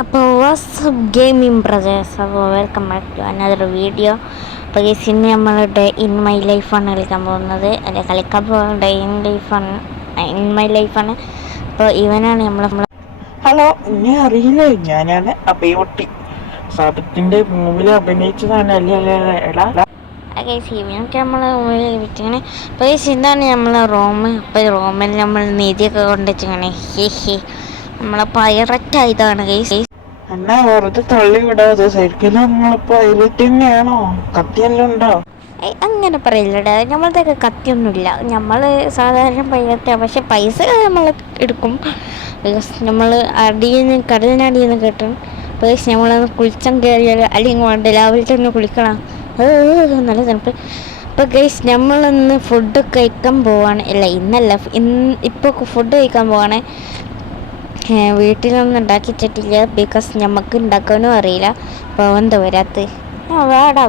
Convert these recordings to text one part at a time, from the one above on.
അപ്പോൾ WhatsApp gaming brothers, അപ്പോൾ welcome back to another video. അപ്പോൾ ഈ സിനിമ നമ്മൾ ഡേ ഇൻ മൈ ലൈഫാണ് കളിക്കാൻ പോകുന്നത്. അല്ലെ കളിക്കാൻ പോകുന്ന ഡേ ഇൻ ലൈഫാണ്, ഇൻ മൈ ലൈഫാണ്. അപ്പോൾ ഇവനാണ് നമ്മൾ. ഹലോ, എന്നെ അറിയില്ലേ? ഞാനാണ് അഭയവട്ടി. സാബിത്തിന്റെ മൂവിൽ അഭിനയിച്ചതാണ്. അല്ലേ എടാ? ഇവനൊക്കെ നമ്മൾ വിറ്റിങ്ങനെ. അപ്പോൾ ഈ ഇതാണ് നമ്മളെ റൂം. അപ്പോൾ ഈ റൂമിൽ നമ്മൾ നിധിയൊക്കെ കൊണ്ടുവച്ചിങ്ങനെ നമ്മളെ പൈററ്റ് ആയതാണ് ഗൈസ്. എന്നാ വെറുതെ തള്ളി വിടാതെ ശരിക്കും നമ്മളിപ്പോ പൈററ്റ് തന്നെയാണോ? കത്തിയെല്ലാം ഉണ്ടോ? അങ്ങനെ പറയില്ലടാ, നമ്മളതൊക്കെ കത്തിയൊന്നുമില്ല. നമ്മൾ സാധാരണ പൈററ്റാണ്, പക്ഷെ പൈസ നമ്മൾ എടുക്കും. നമ്മൾ അടിയിൽ നിന്ന് കടലിനടിയിൽ നിന്ന് കിട്ടും. പേഴ്സ് നമ്മളൊന്ന് കുളിച്ചാൻ കയറിയാൽ അല്ലെങ്കിൽ വേണ്ട രാവിലെ തന്നെ കുളിക്കണം. നല്ല തണുപ്പ്. അപ്പോൾ ഗൈസ് നമ്മളൊന്ന് ഫുഡ് കഴിക്കാൻ പോവാണ്. അല്ല ഇന്നല്ല, ഇപ്പോൾ ഫുഡ് കഴിക്കാൻ പോവാണ്. വീട്ടിലൊന്നും ഉണ്ടാക്കിച്ചിട്ടില്ല, ബിക്കോസ് നമുക്ക് ഉണ്ടാക്കാനും അറിയില്ല. അപ്പോൾ എന്താ വരാത്ത? വേടാ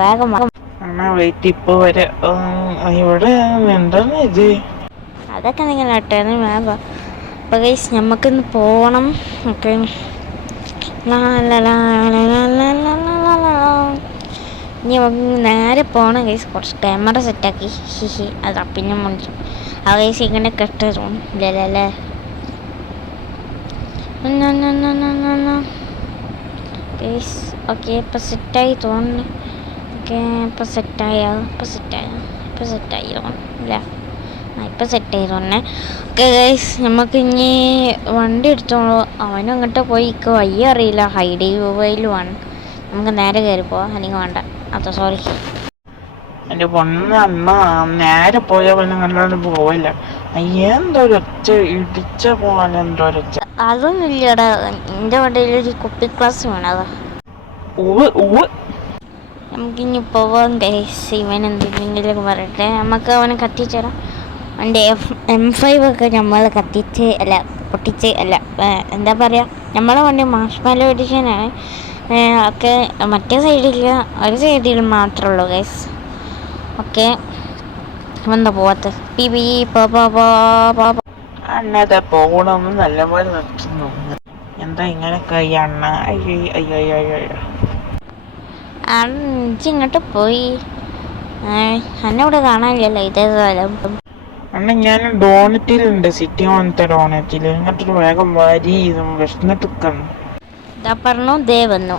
വേഗം. വെയിറ്റ്, ഇപ്പൊ വരെ ഇവിടെ എന്താണ് ഇത്? അതൊക്കെ നിങ്ങൾ നട്ടാണ് വേഗം. അപ്പോൾ ഗൈസ് നമുക്കിന്ന് പോകണം. ഓക്കെ, ഇനി നമുക്ക് നേരെ പോകണം ഗൈസ്. കുറച്ച് ക്യാമറ സെറ്റാക്കി അതാ പിന്നെ മുടിച്ചു. ആ ഗൈസ് ഇങ്ങനെ കെട്ടറും ഇല്ലല്ലേ. ഓക്കെ, ഇപ്പം സെറ്റായി തോന്നുന്നു. ഓക്കെ, ഇപ്പം സെറ്റായി തോന്നില്ല. ഇപ്പം സെറ്റായി തോന്നേ. ഓക്കെ ഗൈസ്, നമുക്ക് ഇനി വണ്ടി എടുത്തോളൂ. അവനും അങ്ങോട്ട് പോയി വയ്യ അറിയില്ല. ഹൈഡേ മൊബൈലുമാണ്. നമുക്ക് നേരെ കയറി പോവാം, അല്ലെങ്കിൽ വേണ്ട. അതോ സോറി, എന്റെ പൊണ്ണ അമ്മ നേരെ പോയവനും കണ്ടോണ്ട് പോവില്ല. എന്തോ ഒരൊച്ച, ഇടിച്ച പോലെ എന്തോ ഒരൊച്ച. അതൊന്നും ഇല്ലടാ, എൻ്റെ വണ്ടിയിൽ ഒരു കുപ്പി ക്ലാസ് വേണതാ. നമുക്കിനി പോവാം ഗൈസ്. ഇവൻ എന്തെങ്കിലുമൊക്കെ പറയട്ടെ, നമുക്ക് അവനെ കത്തിച്ചേരാം. അവൻ്റെ M5 ഒക്കെ നമ്മൾ പൊട്ടിച്ച് എന്താ പറയുക, നമ്മളെ വണ്ടി മാഷ്മാലോ എഡിഷനാണ്. ഒക്കെ മറ്റേ സൈഡിൽ ഒരു സൈഡിൽ മാത്രമേ ഉള്ളൂ ഗൈസ്. ഓക്കെ, എന്താ പോവാത്ത അണ്ണാതെ പോകണമെന്ന് നല്ലപോലെ നിർത്തുന്നു. എന്താ ഇങ്ങനൊക്കെ ഈ അണ്ണ? ഇങ്ങോട്ട് പോയി അന്നോട് കാണാനില്ലല്ലോ ഇതേ സ്ഥലം. അണ്ണ ഞാൻ ഡോണറ്റിലുണ്ട്, സിറ്റി പോലത്തെ ഡോണറ്റിൽ. ഇങ്ങോട്ടൊരു വേഗം വാരി വിശന്നിട്ടിക്കണം. ഇതാ പറഞ്ഞു, ദേ വന്നു.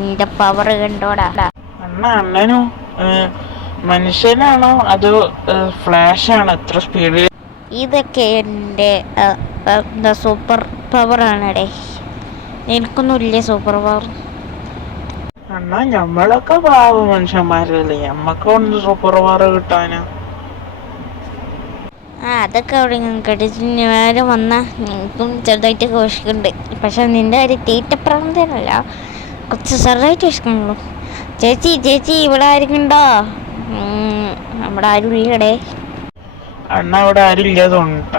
നിന്റെ പവർ കണ്ടോടാ. അണ്ണനോ മനുഷ്യനാണോ അതോ ഫ്ലാഷാണോ എത്ര സ്പീഡിൽ? ഇതൊക്കെ എൻ്റെ എന്താ സൂപ്പർ പവറാണ്. എനിക്കൊന്നും ഇല്ലേ സൂപ്പർ പവർ? അണ്ണാ, ഞമ്മളൊക്കെ പാവ മനുഷ്യന്മാരല്ലേ, ഞമ്മക്ക് കൊണ്ട് സൂപ്പർ പവർ കിട്ടാനാ? അതൊക്കെ അവിടെ കടിച്ചിന് നേരം വന്നാൽ നിനക്കും ചെറുതായിട്ടൊക്കെ വിശക്കുന്നുണ്ട്. പക്ഷെ നിൻ്റെ ഒരു തീറ്റപ്രാന്തനല്ല, കുറച്ച് ചെറുതായിട്ട് വിശക്കുന്നുള്ളൂ. ചേച്ചി ഇവിടെ ആയിരിക്കണ്ടോ? നമ്മുടെ ആരും ഇല്ലടേ. അണ്ണ ഇവിടെ ആരും ഇല്ലാതെ തോന്നിട്ട.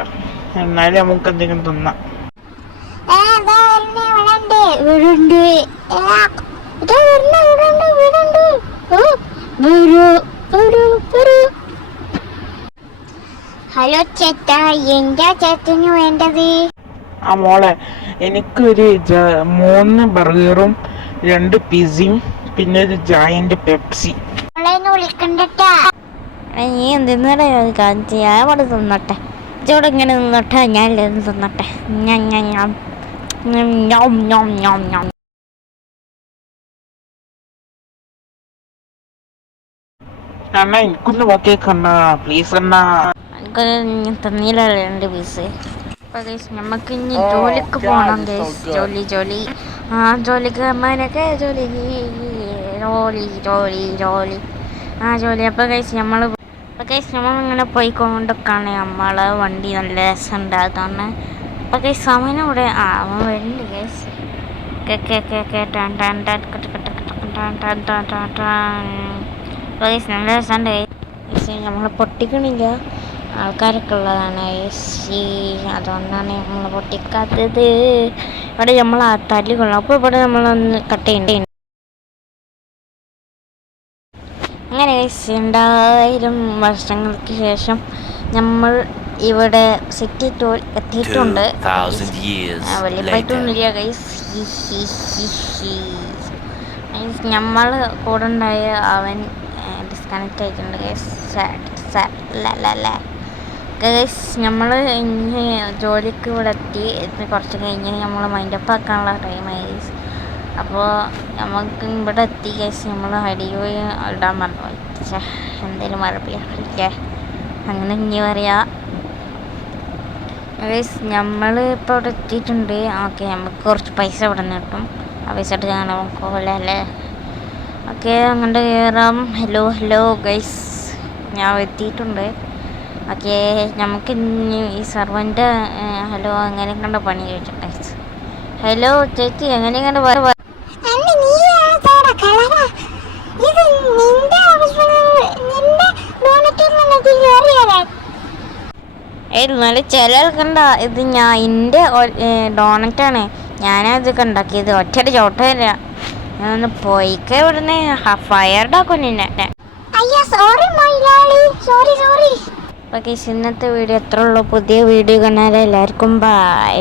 എന്നാലും നമുക്ക് എന്തെങ്കിലും തിന്നാം. ഹലോ ചേട്ടാ, എന്താ ചേട്ടന് വേണ്ടത്? ആ മോളെ, എനിക്കൊരു 3 ബർഗറും 2 പിസയും പിന്നെ ഒരു ജായന്റ് പെപ്സി. വിളിക്കണ്ടട്ടാ. നീ എന്തിനാ കാണിച്ച്? ഞാൻ അവിടെ തിന്നട്ടെ. ഇച്ചോടെ ഇങ്ങനെ നിന്നട്ടെ, ഞാൻ തിന്നട്ടെ. അണ്ണ എനിക്കൊന്ന് ബാക്കിയേക്കണ്ണ, പ്ലീസ് അണ്ണ. എനിക്ക് തന്നീല 2 പീസ്. അപ്പോൾ ഗൈസ്, നമുക്ക് ഇനി ജോലിക്ക് പോകണം ഗൈസ്. ജോലിക്ക് അമ്മനൊക്കെ ജോലി. അപ്പോൾ ഗൈസ് നമ്മളിങ്ങനെ പോയിക്കൊണ്ടൊക്കെയാണ്. നമ്മളെ വണ്ടി നല്ല രസമുണ്ട് അതുകൊണ്ട്. അപ്പോൾ ഗൈസ് അവനവിടെ അവൻ വരുന്നുണ്ട് ഗൈസ്. നല്ല രസമുണ്ട് ഗൈസ്. നമ്മൾ പൊട്ടിക്കണില്ല, ആൾക്കാരൊക്കെ ഉള്ളതാണ്. അതുകൊണ്ടാണ് നമ്മൾ പൊട്ടിക്കാത്തത്. ഇവിടെ നമ്മൾ തല്ലിക്കൊള്ളണം. അപ്പോൾ ഇവിടെ നമ്മളൊന്ന് കട്ട് ചെയ്യണ്ട. അങ്ങനെ 2000 വർഷങ്ങൾക്ക് ശേഷം നമ്മൾ ഇവിടെ സിറ്റി ടൂർ എത്തിയിട്ടുണ്ട്. വലിയ പൈറ്റൊന്നുമില്ല ഗൈസ്. നമ്മൾ കൂടെ ഉണ്ടായ അവൻ ഡിസ്കണക്റ്റ് ആയിട്ടുണ്ട് ഗൈസ്. നമ്മൾ ഇനി ജോലിക്ക് ഇവിടെ എത്തി. കുറച്ച് കഴിഞ്ഞ് നമ്മൾ മൈൻഡപ്പ് ആക്കാനുള്ള ടൈമായി ഗൈസ്. അപ്പോൾ നമുക്ക് ഇവിടെ എത്തി ഗൈസ്. നമ്മൾ ഹരിയോ ഇടാൻ പറഞ്ഞു. എന്തേലും മറപ്പില്ലേ അങ്ങനെ ഇനി പറയാം ഗൈസ്. നമ്മൾ ഇപ്പോൾ ഇവിടെ എത്തിയിട്ടുണ്ട്. ഓക്കെ, നമുക്ക് കുറച്ച് പൈസ ഇവിടെ നിന്ന് കിട്ടും. ആ പൈസ ഇട്ട് ഞങ്ങൾ നോക്കുമല്ലേ അല്ലേ. ഓക്കെ, അങ്ങോട്ട് കയറാം. ഹലോ ഗൈസ്, ഞാൻ എത്തിയിട്ടുണ്ട്. ഓക്കെ, നമുക്ക് ഇനി ഈ സർവൻ്റെ ഹലോ എങ്ങനെ കണ്ട പണി ചോദിച്ചിട്ട് ഗൈസ്. ഹലോ ചേച്ചി, എങ്ങനെ കണ്ട് എന്നാലും ചിലർ കണ്ട ഇത് എൻ്റെ ഡോണറ്റാണ്. ഞാനത് കണ്ടാക്കിയത് ഒറ്റയുടെ ചോട്ടല്ല. ഞാനൊന്ന് പോയിക്ക ഇവിടുന്ന് ഫയർഡാക്കും നിന്നെ. ഓക്കെ, ഇന്നത്തെ വീഡിയോ എത്ര ഉള്ളൂ. പുതിയ വീഡിയോ കാണാൻ എല്ലാവർക്കും ബൈ.